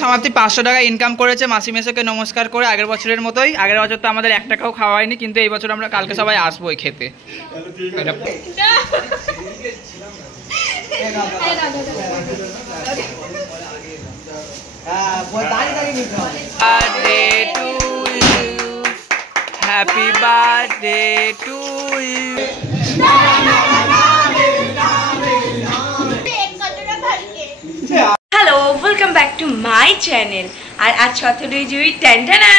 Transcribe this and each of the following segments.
সমাপ্তি 500 টাকা ইনকাম করেছে মাসি মেসোকে নমস্কার করে, আগের বছরের মতোই। আগের বছর তো আমাদের 1 টাকাও খাওয়া হয়নি, কিন্তু এই বছর আমরা কালকে সবাই আসবো খেতে। Happy birthday to you. Hello, welcome back to my channel. আর আজ 17 জুন টানটানা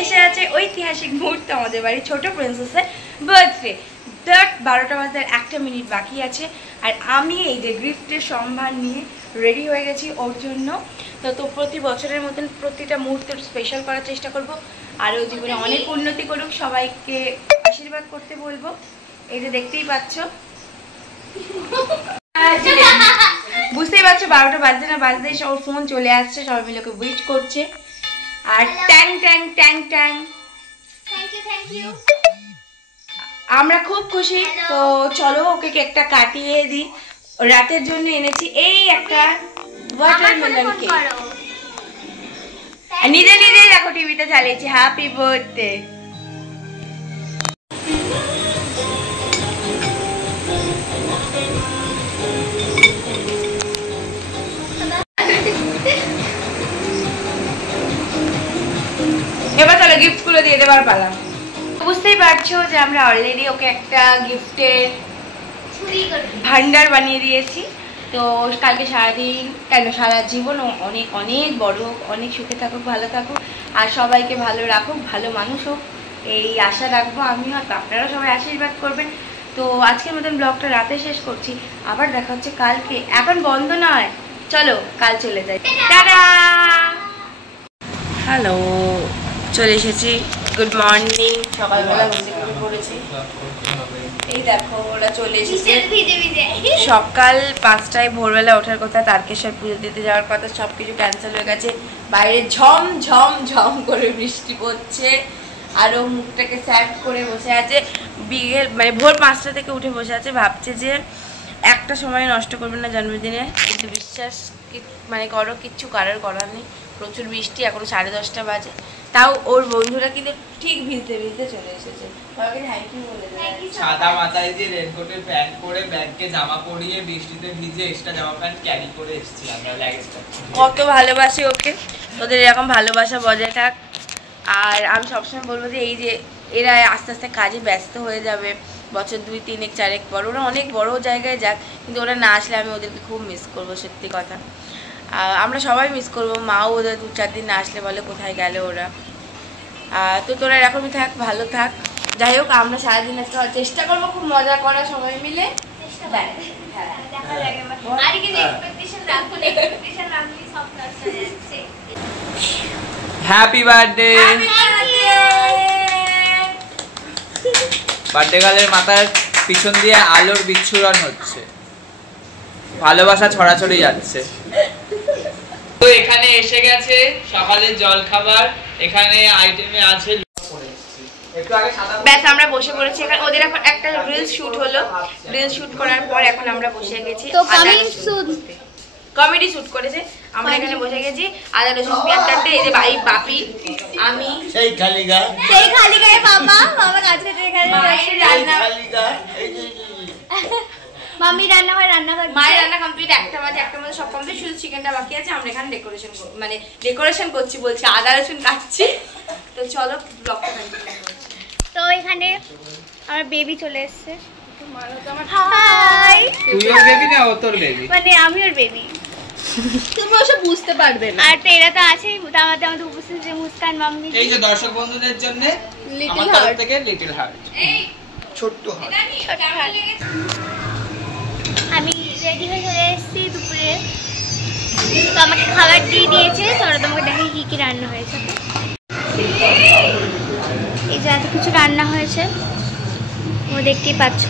এসে আছে ঐতিহাসিক মুহূর্ত আমাদের বাড়ি ছোট প্রিন্সেসের বার্থডে। 12টা বাজে 1 মিনিট বাকি আছে, আর আমি এই যে গিফটের সম্ভার নিয়ে রেডি হয়ে গেছি ওর জন্য। তো প্রতি বছরের মতন প্রতিটা মুহূর্ত স্পেশাল করার চেষ্টা করব, আর ও জীবনে অনেক উন্নতি করুক, সবাইকে আশীর্বাদ করতে বলবো। এই যে দেখতেই পাচ্ছ, বুঝতেই পারছো 12টা বাজতে না বাজতেই সব ফোন চলে আসছে, সবাই মিলে ওকে উইশ করছে। আর ট্যাং ট্যাং ট্যাং ট্যাং, থ্যাংক ইউ। আমরা খুব খুশি। তো চলো ওকে কেকটা কাটিয়ে দিই। রাতের জন্য এনেছি এই একটা ওয়াটারমেলন কেক, নিজে নিজেই দেখো টিভিতে চালিয়েছি হ্যাপি বার্থডে। এবার চলো গিফট গুলো দিয়ে দেবার পালা। বুঝতেই পারছো যে আমরা অলরেডি ওকে একটা গিফটের ভান্ডার বানিয়ে দিয়েছি। তো কালকে সারাদিন কেন সারা জীবন অনেক অনেক বড় হোক, অনেক সুখে থাকুক, ভালো থাকুক, আর সবাইকে ভালো রাখুক, ভালো মানুষ হোক, এই আশা রাখবো আমি। হয়তো আপনারা সবাই আশীর্বাদ করবেন। তো আজকের মতন ব্লগটা রাতে শেষ করছি, আবার দেখা হচ্ছে কালকে। এখন বন্ধ নয়, চলো কাল চলে যাই। টাটা। হ্যালো, চলে এসেছি। Good morning. সকালবেলা ঘুম পড়েছি, এই দেখো ওরা চলে এসেছে। সকাল 5টায় ভোরবেলা ওঠার কথা, তারকেশ্বর পুজো দিতে যাওয়ার কথা, সব কিছু ক্যান্সেল হয়ে গেছে। বাইরে ঝম ঝম ঝম করে বৃষ্টি পড়ছে, আরও মুখটাকে স্যাট করে বসে আছে। বিকেল মানে ভোর 5টা থেকে উঠে বসে আছে, ভাবছে যে একটা সময় নষ্ট করবে না জন্মদিনে। কিন্তু বিশ্বাস মানে করো, কিচ্ছু করার নেই। প্রচুর বৃষ্টি, এখন 10:30 বাজে, তাও ওর বন্ধুরা কিন্তু ঠিক ভিজতে ভিজতে চলে এসেছে। ছাতা মাথায় দিয়ে রেনকোটের প্যান্ট পরে ব্যাগকে জামা পরিয়ে বৃষ্টিতে ভিজে এক্সট্রা জামা প্যান্ট ক্যারি করে এসেছি আমরা লাগেজটা। কত ভালোবাসি ওকে, ওদের এরকম ভালোবাসা বজায় থাক। আর আমি সবসময় বলবো যে এই যে এরা আস্তে আস্তে কাজে ব্যস্ত হয়ে যাবে, বছর 2, 3, 4 পর ওরা অনেক বড় জায়গায় যাক, কিন্তু ওরা না আসলে আমি ওদেরকে খুব মিস করবো, সত্যি কথা। আমরা সবাই মিস করবো, মাও ওদের 2-4 দিন না আসলে বলে কোথায় গেল ওরা। তো তোরা এরকমই থাক, ভালো থাক। যাই হোক, আমরা সারাদিন একটা চেষ্টা করবো খুব মজা করা সবাই মিলে। Happy birthday. বার্থডে গালের মাথার পিছন দিয়ে আলোর বিচ্ছুরণ হচ্ছে, ভালোবাসা ছড়াছড়ি যাচ্ছে। তো এখানে এসে গেছে সকালের জল খাবার, এখানে আইটেমে আছে। ব্যাস আমরা বসে পড়েছি এখানে। ওদের এখন একটা রিলস শুট হলো, রিলস শুট করার পর এখন আমরা বসে গেছি। কমেডি শুট করেছে, আমরা এখানে বসে গেছি আদা রসুন পেঁয়াজ কাটতে। এই যে ভাই বাপি, আমি সেই খালি গায়ে বাবা কাজ করতে এখানে মামি রান্না হয়, মায়ের রান্না কমপ্লিট। একটা মাঝে সব কমপ্লিট, শুধু চিকেনটা বাকি আছে। আমরা এখানে ডেকোরেশন করছি বলছি, আদা রসুন কাটছি। তো চলো ব্লগটা কন্টিনিউ করি। তো এখানে আমার বেবি চলে এসেছে। হাই, তুই ওর বেবি না ও তোর বেবি? মানে আমি ওর বেবি, তুমি ওসব বুঝতে পারবে না। আর তো এরা তো আছেই, আমাদের উপস্থিত যে মুস্কান মাম্মি। এই যে দর্শক বন্ধুদের জন্য আমার তরফ থেকে লিটল হার্ট, ছোট্ট হার্ট। আমি রেডি হয়ে চলে এসেছি দুপুরে। তো আমাকে খাবার দিয়ে দিয়েছে, চলো তোমাকে দেখি কি কি রান্না হয়েছে। এই যে এত কিছু রান্না হয়েছে, ও দেখতেই পাচ্ছ,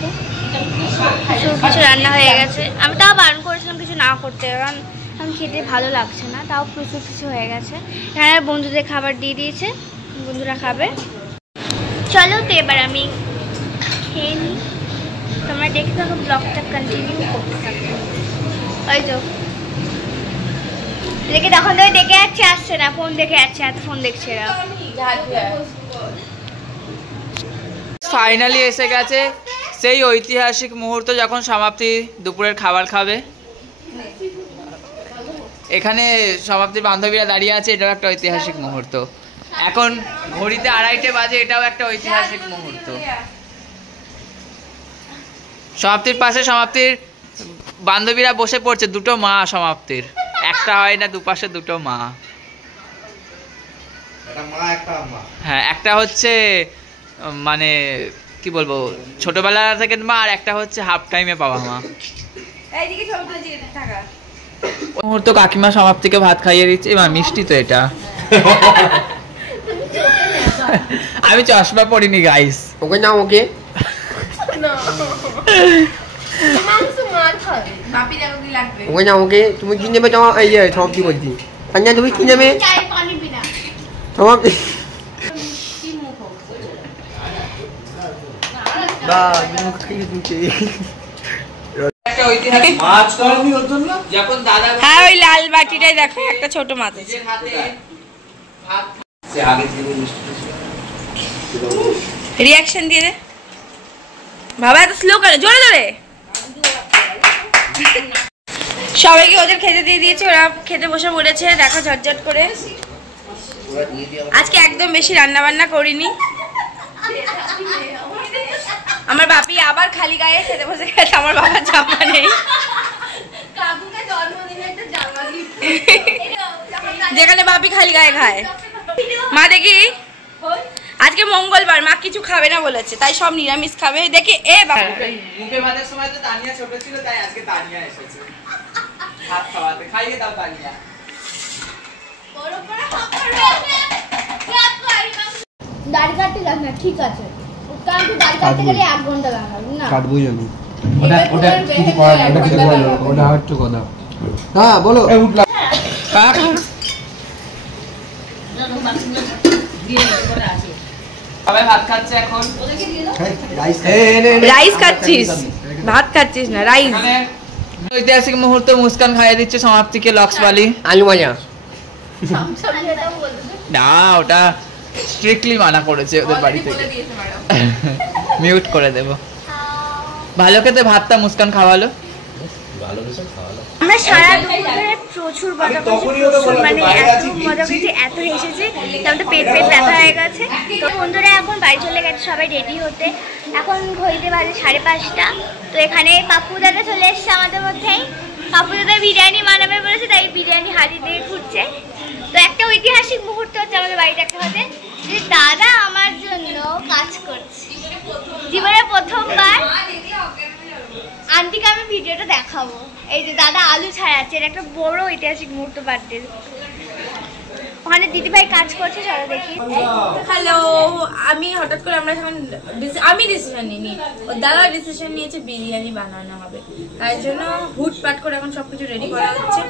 কিছু রান্না হয়ে গেছে। আমি তাও বারণ করেছিলাম কিছু না করতে, কারণ আমি খেতে ভালো লাগছে না, তাও প্রচুর কিছু হয়ে গেছে। এখানে বন্ধুদের খাবার দিয়ে দিয়েছে, বন্ধুরা খাবে। চলো তো এবার আমি খেয়ে নিই, তোমরা দেখে থাকো, ব্লগটা কন্টিনিউ করতে থাকো। ওই তো দেখে তখন তো দেখে যাচ্ছে, আসছে না, ফোন দেখে যাচ্ছে, এত ফোন দেখছে এরা। ফাইনালি এসে গেছে সেই ঐতিহাসিক মুহূর্ত যখন সমাপ্তি দুপুরের খাবার খাবে। এখানে সমাপ্তির বান্ধবীরা দাঁড়িয়ে আছে, এটাও একটা ঐতিহাসিক মুহূর্ত। এখন ঘড়িতে 2:30 বাজে, এটাও একটা ঐতিহাসিক মুহূর্ত। সমাপ্তির পাশে সমাপ্তির বান্ধবীরা বসে পড়ছে, দুটো মা সমাপ্তির, একটা হয় না, দুপাশে দুটো মা। হ্যাঁ, একটা হচ্ছে মানে কি বলবো ছোটবেলা থেকে মা, আর একটা হচ্ছে হাফ টাইমে পাওয়া মা। মুহূর্ত কাকিমা সমাপ্তিকে ভাত খাইয়ে দিচ্ছে। এবার মিষ্টি তো এটা। আমি চশমা পরিনি গাইস। ওকে নাও, ওকে ওকে নাও, ওকে। তুমি কি নেবে? তোমার এই যে সমাপ্তি বলছি, কান্না তুমি কি নেবে? সমাপ্তি হ্যাঁ, ওই লাল বাটিটাই দেখো, একটা ছোট মাছ আছে। রিয়াকশন দিয়ে দে বাবা, এত স্লো করে, জোরে জোরে। সবাইকে ওদের খেতে দিয়ে দিয়েছে, ওরা খেতে বসে পড়েছে। দেখো ঝটঝট করে। আজকে একদম বেশি রান্না বান্না করিনি। আমার বাপি আবার খালি গায়ে খেতে বসে গেছে, আমার বাবার জামা নেই। যেখানে বাপি খালি গায়ে খায়। মা দেখি আজকে মঙ্গলবার, মা কিছু খাবে না বলেছে, তাই সব নিরামিষ খাবে। দেখি এ বাবা, মুখে ভাতের সময় তো তানিয়া ছোট ছিল, তাই আজকে তানিয়া এসেছে ভাত খাওয়াতে। খাইয়ে দাও তানিয়া। দাড়ি কাটতে যাস না, ঠিক আছে, কারণ তুই দাড়ি কাটতে গেলে 1 ঘন্টা লাগাবি না। কাটবই জানো। ওটা কিছু করা যাবে না, ওটা হচ্ছে কথা। হ্যাঁ বলো। সবাই ভাত খাচ্ছে এখন। রাইস খাচ্ছিস, ভাত খাচ্ছিস না, রাইস। ঐতিহাসিক মুহূর্ত, মুস্কান খাইয়ে দিচ্ছে সমাপ্তিকে লক্স বালি আলু ভাজা। না, ওটা স্ট্রিক্টলি মানা করেছে ওদের বাড়ি থেকে। মিউট করে দেব। ভালো খেতে ভাতটা মুস্কান খাওয়ালো। আমরা সারা দুপুর ধরে প্রচুর মজা করছি, মানে এত মজা করছি, এত হেসেছি, তারপর পেট ব্যথা হয়ে গেছে। তো বন্ধুরা এখন বাড়ি চলে গেছে সবাই রেডি হতে। এখন ঘড়িতে বাজে 5:30। তো এখানে পাপ্পু দাদা চলে এসছে আমাদের মধ্যেই। পাপ্পু দাদা বিরিয়ানি বানাবে বলেছে, তাই বিরিয়ানি হাজির দিয়ে ঘুরছে। তো একটা ঐতিহাসিক মুহূর্ত হচ্ছে আমাদের বাড়িতে একটা হচ্ছে যে দাদা আমার জন্য কাজ করছে, জীবনে প্রথমবার। আন্টিকে আমি ভিডিওটা দেখাবো। এই যে দাদা আলু ছাড়াচ্ছে, এটা একটা বড় ঐতিহাসিক মুহূর্ত বার্থডে। ওখানে দিদিভাই কাজ করছে, চলো দেখি। হ্যালো, আমি হঠাৎ করে আমরা যখন আমি ডিসিশন নিইনি, ও দাদা ডিসিশন নিয়েছে বিরিয়ানি বানানো হবে, তাই জন্য হুটপাট করে এখন সবকিছু রেডি করা হচ্ছে।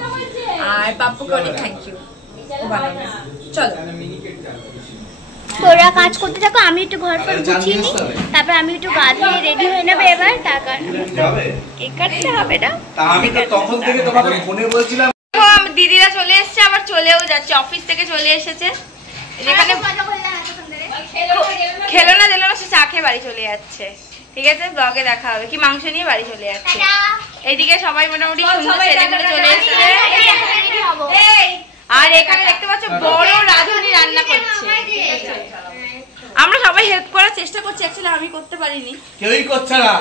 আর পাপ্পুকে অনেক থ্যাংক ইউ, ও বানাবে। চলো তোরা কাজ করতে থাকো, আমি একটু ঘর ফর গুছিয়ে নিই, তারপর আমি একটু গা ধুয়ে রেডি হয়ে নেবো। এবার তার কেক কাটতে হবে না। আমি তো তখন থেকে তোমাকে ফোনে বলছিলাম। দিদিরা চলে এসেছে, আবার চলেও যাচ্ছে, অফিস থেকে চলে এসেছে। এখানে খেলো না দিল না, সে চা খেয়ে বাড়ি চলে যাচ্ছে। ঠিক আছে, ব্লগে দেখা হবে। কি মাংস নিয়ে বাড়ি চলে যাচ্ছে। এইদিকে সবাই মোটামুটি সুন্দর ছেলেগুলো চলে এসেছে। আর এখানে দেখতে পাচ্ছ বড় রাঁধুনি রান্না করছে। আমরা সবাই হেল্প করার চেষ্টা করছি, অ্যাকচুয়ালি আমি করতে পারিনি, কেউই করছে না।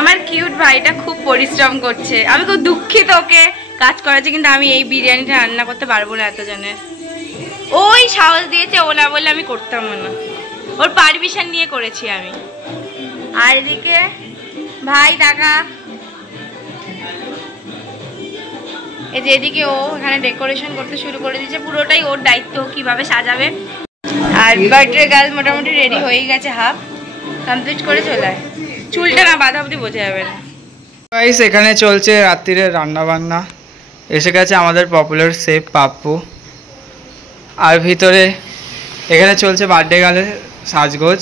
আমার কিউট ভাইটা খুব পরিশ্রম করছে। আমি খুব দুঃখিত ওকে কাজ করাচ্ছে, কিন্তু আমি এই বিরিয়ানিটা রান্না করতে পারবো না এতজনের। ওই সাহস দিয়েছে, ও না বললে আমি করতাম না, ওর পারমিশন নিয়ে করেছি আমি। আর এদিকে ভাই টাকা, এই যে এদিকে ও এখানে ডেকোরেশন করতে শুরু করে দিয়েছে, পুরোটাই ওর দায়িত্ব কিভাবে সাজাবে। আর বার্থডে গার্ল মোটামুটি রেডি হয়ে গেছে, হাফ কমপ্লিট করে চলে আয়। চুলটা না বাঁধা অবধি বোঝা যাবে না। গাইস, এখানে চলছে রাত্রিরে রান্না বান্না। এসে গেছে আমাদের পপুলার শেফ পাপ্পু। আর ভিতরে এখানে চলছে বার্থডে গার্লের সাজগোজ।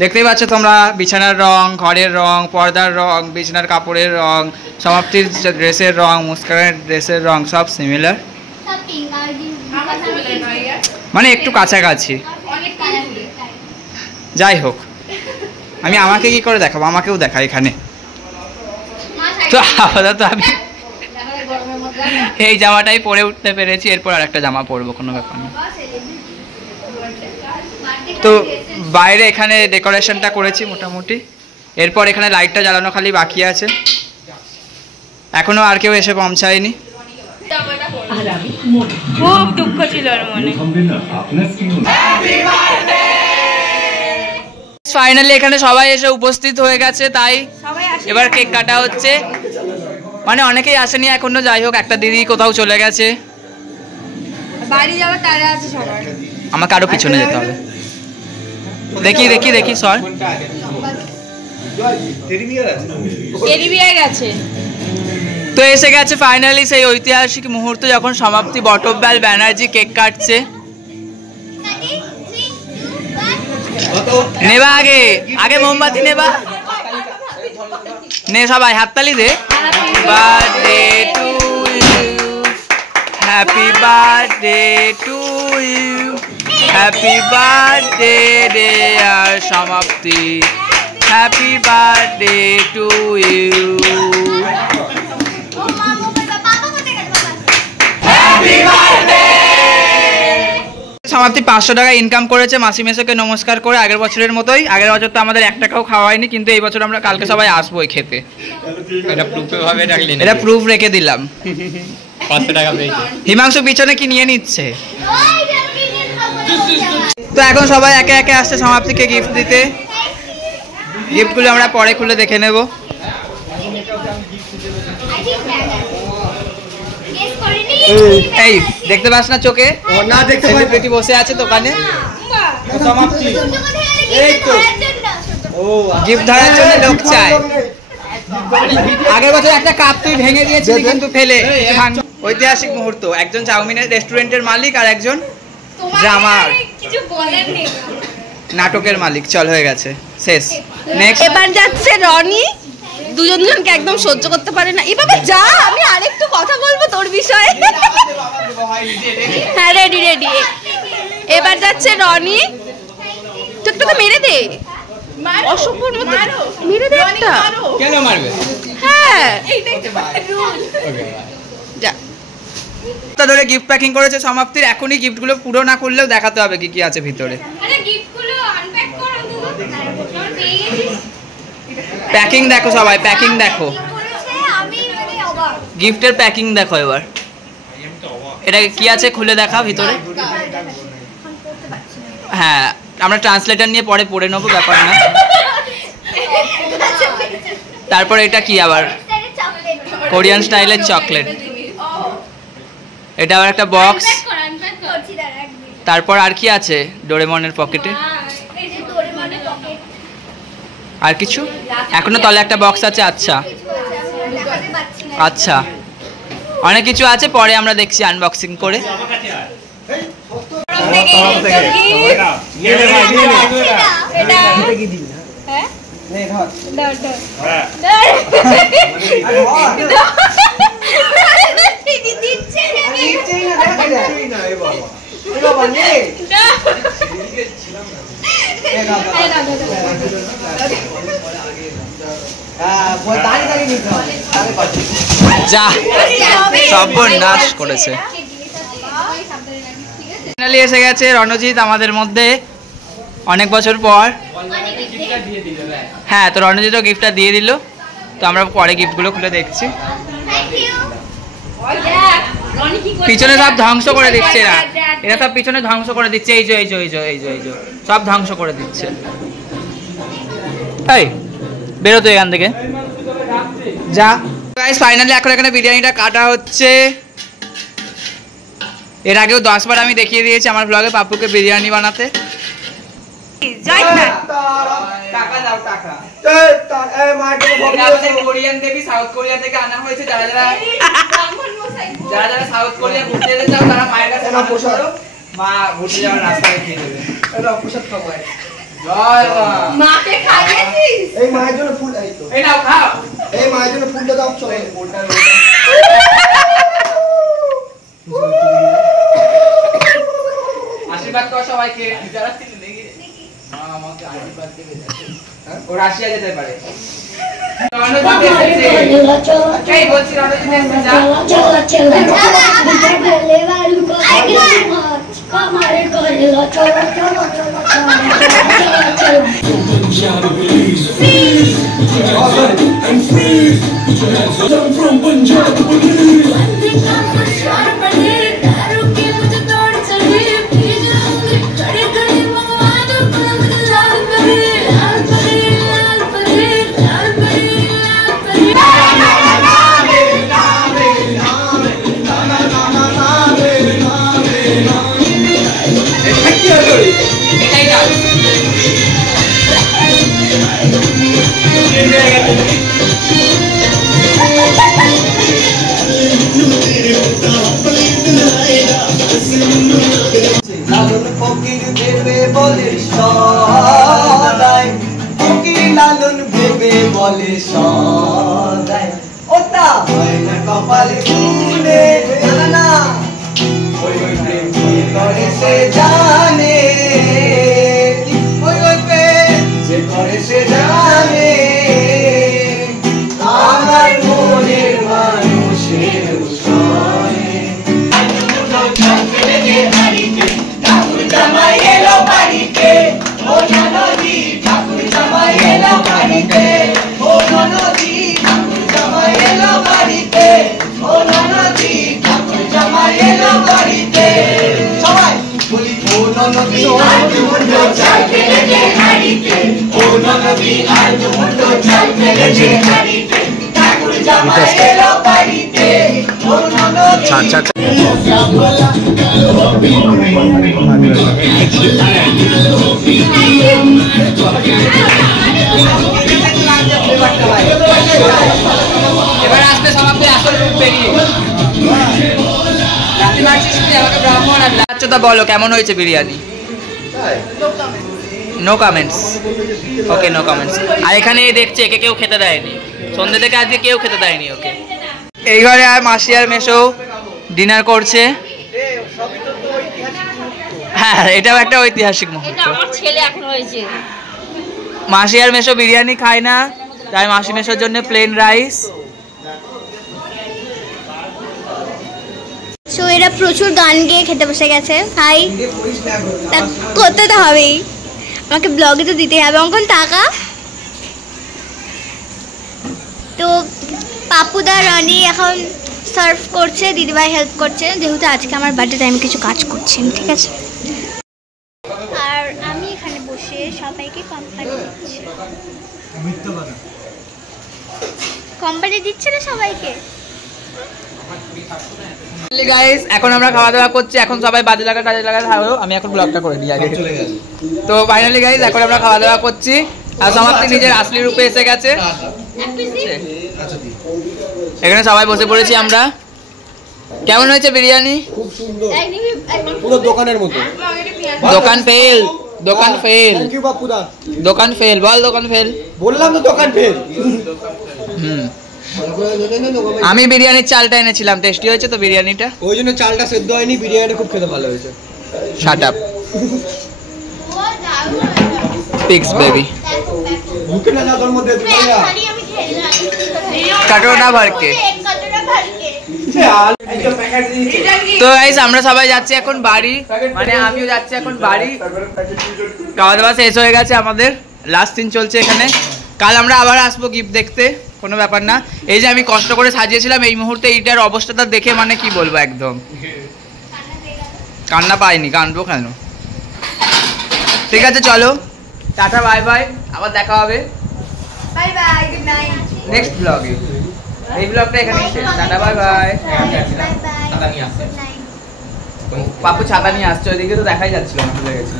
দেখতেই পাচ্ছ তোমরা, বিছানার রং, ঘরের রং, পর্দার রং, বিছানার কাপড়ের রং, সমাপ্তির ড্রেসের রং, মুস্কানের ড্রেসের রং সব সিমিলার, মানে একটু কাছাকাছি। যাই হোক, আমি আমাকে কি করে দেখাবো, আমাকেও দেখা এখানে। তো আপাতত আমি এই জামাটাই পরে উঠতে পেরেছি, এরপর আর একটা জামা পরবো, কোনো ব্যাপার না। তো বাইরে এখানে ডেকোরেশনটা করেছি মোটামুটি, এরপর এখানে লাইটটা জ্বালানো খালি বাকি আছে, এখনো আর কেউ এসে পৌঁছায়নি। খুব দুঃখ ছিল ওর মনে। ফাইনালি এখানে সবাই এসে উপস্থিত হয়ে গেছে, তাই এবার কেক কাটা হচ্ছে। মানে অনেকেই আসেনি এখনো, যাই হোক একটা দিদি কোথাও চলে গেছে, বাড়ি যাওয়ার তারা আছে সবার। আমাকে আরো পিছনে যেতে হবে। দেখি দেখি দেখি সর, টেডি বিয়ার গেছে। তো এসে গেছে ফাইনালি সেই ঐতিহাসিক মুহূর্ত যখন সমাপ্তি বটব্যাল ব্যানার্জি কেক কাটছে। নেবা আগে আগে মোমবাতি নেবা, নে সবাই হাততালি দে। Birthday to you, happy birthday to you, happy birthday dear Samapti, happy birthday to you. Samapti 500 টাকা ইনকাম করেছে মাসি মেসোকে নমস্কার করে, আগের বছরের মতোই। আগের বছর তো আমাদের 1 টাকাও খাওয়া হয়নি, কিন্তু এই বছর আমরা কালকে সবাই আসবো খেতে। এটা প্রুফ রেখে দিলাম। 500 টাকা পেয়েছে। হিমাংশু পিছনে কি নিয়ে নিচ্ছে। তো এখন সবাই একে একে আসছে সমাপ্তিকে গিফট দিতে। গিফটগুলো আমরা পরে খুলে দেখে নেব। এই দেখতে পাস না চোখে, না দেখতে সেলিব্রিটি বসে আছে দোকানে, গিফট ধরার জন্য লোক চায়। আগের বছর একটা কাপ তুই ভেঙে দিয়েছিলি কিন্তু ফেলে। ঐতিহাসিক মুহূর্ত, একজন চাউমিনের রেস্টুরেন্টের মালিক আর একজন ড্রামার, নাটকের মালিক। চল হয়ে গেছে, শেষ। নেক্সট এবার যাচ্ছে রনি, দুজনকে একদম সহ্য করতে পারে না। এভাবে যা, আমি আরেকটু কথা বলবো তোর বিষয়ে। হ্যাঁ রেডি রেডি। এবার যাচ্ছে রনি, তুই একটু মেরে দে, অসভ্যর মতো মেরে দে একটা। কেন মারবে? হ্যাঁ যা। তা ধরে গিফট প্যাকিং করেছে সমাপ্তির, এখনই গিফটগুলো পুরো না করলেও দেখাতে হবে কি কি আছে ভিতরে। প্যাকিং দেখো সবাই, প্যাকিং দেখো, গিফটের প্যাকিং দেখো এবার। এটা কি আছে খুলে দেখা ভিতরে। হ্যাঁ আমরা ট্রান্সলেটর নিয়ে পরে পড়ে নেবো, ব্যাপার না। তারপর এটা কি আবার, কোরিয়ান স্টাইলের চকলেট। এটা আবার একটা বক্স। তারপর আর কি আছে ডোরেমনের পকেটে, আর কিছু এখনো তলে একটা বক্স আছে। আচ্ছা আচ্ছা, অনেক কিছু আছে, পরে আমরা দেখছি আনবক্সিং করে। যা সর্বনাশ করেছে। ফাইনালি এসে গেছে রণজিৎ আমাদের মধ্যে অনেক বছর পর। হ্যাঁ তো রণজিৎও গিফটটা দিয়ে দিল, তো আমরা পরে গিফটগুলো খুলে দেখছি। পিছনে সব ধ্বংস করে দিচ্ছে এরা, এরা সব পিছনে ধ্বংস করে দিচ্ছে। এই যে এই যে এই যে এই যে এই যে সব ধ্বংস করে দিচ্ছে। এই বেরো তো এখান থেকে, যা। গাইস ফাইনালি এখন এখানে বিরিয়ানিটা কাটা হচ্ছে। এর আগেও 10 বার আমি দেখিয়ে দিয়েছি আমার ব্লগে পাপ্পুকে বিরিয়ানি বানাতে। টাকা দাও টাকা। কোরিয়ান দেবী সাউথ কোরিয়া থেকে আনা হয়েছে, যারা যারা যারা যারা সাউথ কোরিয়া ঘুরতে যেতে চাও তারা মায়ের কাছে প্রসাদ করো, মা ঘুরতে যাওয়ার রাস্তা দেখিয়ে দেবে। এটা প্রসাদ খাবো। জয় মা। মাকে খাইয়েছিস? এই মায়ের জন্য ফুল এই তো। এই নাও খাও। এই মায়ের জন্য ফুলটা দাও চলো। এই ফুলটা আশীর্বাদ করো সবাইকে। যারা ছিলেন দেখি মা আমাকে আশীর্বাদ দেবে। ও রাশিয়া যেতে পারে। এই বলছি রণজিৎ এসেছে যা। লালন ফকির ভেবে বলে সদাই, ফকির লালন ভেবে বলে সদাই, ওটা হয় না কপালে ফুলে না, ওই ওই প্রেম কি করে সে জানে, ওই ওই প্রেম যে করে সে জানে, আমার মনের মানুষের সনে ঠাকুর জামাই এলো বাড়িতে, ও নদী ঠাকুর জামাই এলো বাড়িতে, ও নদী ঠাকুর জামাই এলো বাড়িতে, ও নদী ঠাকুর জামাই এলো বাড়িতে, সবাই বলি ও নদী আর দুমুঠো চাল ফেলেছে হাড়িতে, ও নদী আর দুমুঠো চাল ফেলেছে হাড়িতে, ঠাকুর জামাই এলো বাড়িতে, ও নদী এবার আসবে সমাপ্তি আসল রূপ বেরিয়ে। রাতে মারছিস তুই আমাকে ব্রাহ্মণ আর আচ্ছা তো বলো কেমন হয়েছে biryani? No comments. Okay no comments. আর এখানে দেখছে একে কেউ খেতে দেয়নি, সন্ধ্যে থেকে আজকে কেউ খেতে দেয়নি ওকে। এই ঘরে আর মাসি আর মেশো ডিনার করছে। হ্যাঁ এটাও একটা ঐতিহাসিক মুহূর্ত। আমার ছেলে এখন হয়েছে। মাসি আর মেশো বিরিয়ানি খায় না, তাই মাসি মেশোর জন্য প্লেন রাইস। সো এরা প্রচুর গান গেয়ে খেতে বসে গেছে। হাই, করতে তো হবেই, আমাকে ব্লগে তো দিতেই হবে। অঙ্কন টাকা তো পাপুদা রানী এখন সার্ভ করছে, দিদিভাই হেল্প করছে, যেহেতু আজকে আমার বার্থডে আমি কিছু কাজ করছি, ঠিক আছে। আর আমি এখানে বসে সবাইকে কোম্পানি দিচ্ছে না সবাইকে। গাইস এখন আমরা খাওয়া দাওয়া করছি, এখন সবাই বাজে লাগা থাকলো, আমি এখন ব্লগটা করে নিই আগে। তো ফাইনালি গাইস এখন আমরা খাওয়া দাওয়া করছি আর সমাপ্তি নিজের আসলি রূপে এসে গেছে। এখানে সবাই বসে পড়েছি আমরা। কেমন হয়েছে বিরিয়ানি? খুব সুন্দর, পুরো দোকানের মতো। দোকান ফেল, দোকান ফেল। Thank you বাপুদা। দোকান ফেল বল, দোকান ফেল। বললাম তো দোকান ফেল। আমি বিরিয়ানির চালটা এনেছিলাম, টেস্টি হয়েছে তো বিরিয়ানিটা। ওই জন্য চালটা সেদ্ধ হয়নি, বিরিয়ানিটা খুব খেতে ভালো হয়েছে। Shut up pix baby. মুখে না যাওয়ার মধ্যে দুনিয়া কাটোনা ভরকে। তো গাইস আমরা সবাই যাচ্ছি এখন বাড়ি, মানে আমিও যাচ্ছি এখন বাড়ি। খাওয়া দাওয়া শেষ হয়ে গেছে আমাদের, লাস্ট দিন চলছে এখানে। কাল আমরা আবার আসবো গিফট দেখতে, কোনো ব্যাপার না। এই যে আমি কষ্ট করে সাজিয়েছিলাম, এই মুহূর্তে এইটার অবস্থাটা দেখে মানে কি বলবো, একদম কান্না পাইনি, কানবো কেন? ঠিক আছে চলো, টাটা বাই বাই, আবার দেখা হবে bye bye, good night. Next ব্লগে। এই ব্লগটা এখানেই শেষ, টাটা বাই বাই। পাপু ছাতা নিয়ে আসছে, ওইদিকে তো দেখাই যাচ্ছিল না, ভুলে গেছিল।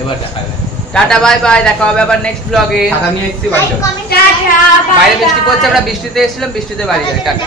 এবার দেখা যায়। টাটা বাই বাই, দেখা হবে আবার নেক্সট ব্লগে। ছাতা নিয়ে এসেছি বাড়ি, বাইরে বৃষ্টি পড়ছে, আমরা বৃষ্টিতে এসেছিলাম, বৃষ্টিতে বাড়ি যাই। টাটা।